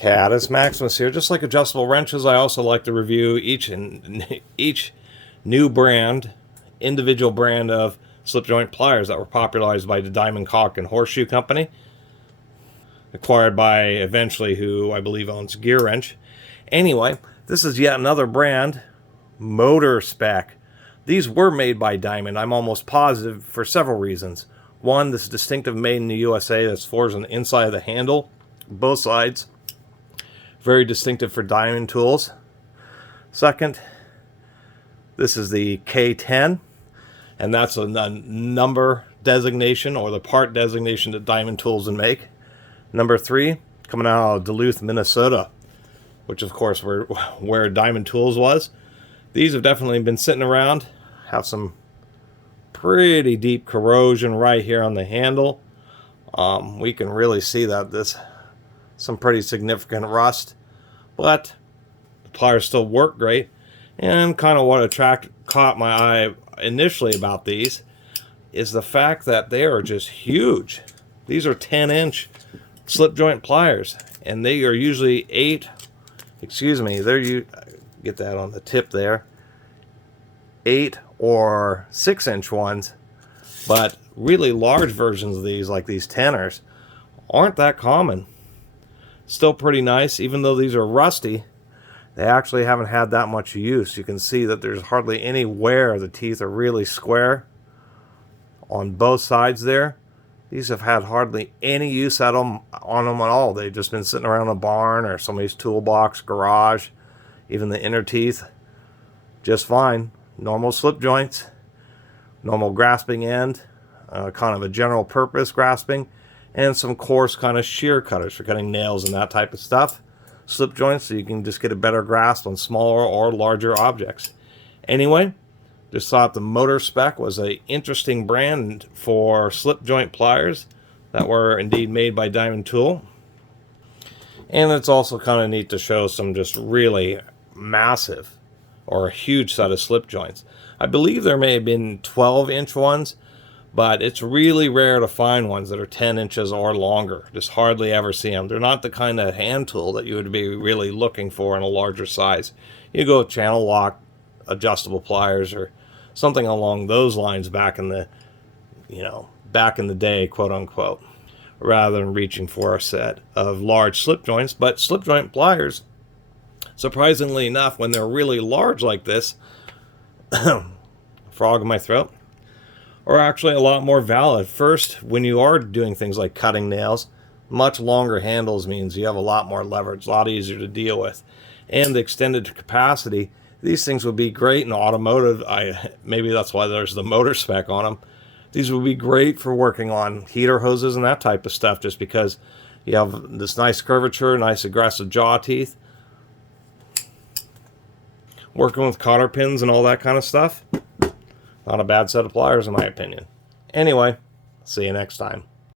Catus, Maximus here. Just like adjustable wrenches, I also like to review each new brand, individual brand of slip joint pliers that were popularized by the Diamond Cock and Horseshoe Company, acquired by eventually who I believe owns Gear Wrench. Anyway, this is yet another brand, Motor Spec. These were made by Diamond, I'm almost positive, for several reasons. One, this distinctive made in the USA that's forged on the inside of the handle, both sides. Very distinctive for Diamond tools. Second, this is the K10, and that's a number designation or the part designation that Diamond tools would make. Number 3, coming out of Duluth, Minnesota, which of course where Diamond Tools was. These have definitely been sitting around, have some pretty deep corrosion right here on the handle. We can really see that this some pretty significant rust, but the pliers still work great. And kind of what caught my eye initially about these is the fact that they are just huge. These are 10-inch slip joint pliers, and they are usually you get that on the tip there, 8 or 6-inch ones, but really large versions of these, like these 10ers, aren't that common. Still pretty nice, even though these are rusty. They actually haven't had that much use. You can see that there's hardly any wear. The teeth are really square on both sides there. These have had hardly any use on them at all. They've just been sitting around a barn or somebody's toolbox, garage, even the inner teeth, just fine. Normal slip joints, normal grasping end, kind of a general purpose grasping, and some coarse kind of shear cutters for cutting nails and that type of stuff. Slip joints so you can just get a better grasp on smaller or larger objects. Anyway, just thought the Motor Spec was an interesting brand for slip joint pliers that were indeed made by Diamond Tool. And it's also kind of neat to show some just really massive or a huge set of slip joints. I believe there may have been 12-inch ones, but it's really rare to find ones that are 10 inches or longer. Just hardly ever see them. They're not the kind of hand tool that you would be really looking for in a larger size. You go with channel lock, adjustable pliers, or something along those lines back in the day, quote unquote, rather than reaching for a set of large slip joints. But slip joint pliers, surprisingly enough, when they're really large like this, frog in my throat, are actually a lot more valid. First, when you are doing things like cutting nails, much longer handles means you have a lot more leverage, a lot easier to deal with. And the extended capacity, these things would be great in automotive. Maybe that's why there's the Motor Spec on them. These would be great for working on heater hoses and that type of stuff, just because you have this nice curvature, nice aggressive jaw teeth. Working with cotter pins and all that kind of stuff, not a bad set of pliers in my opinion. Anyway, see you next time.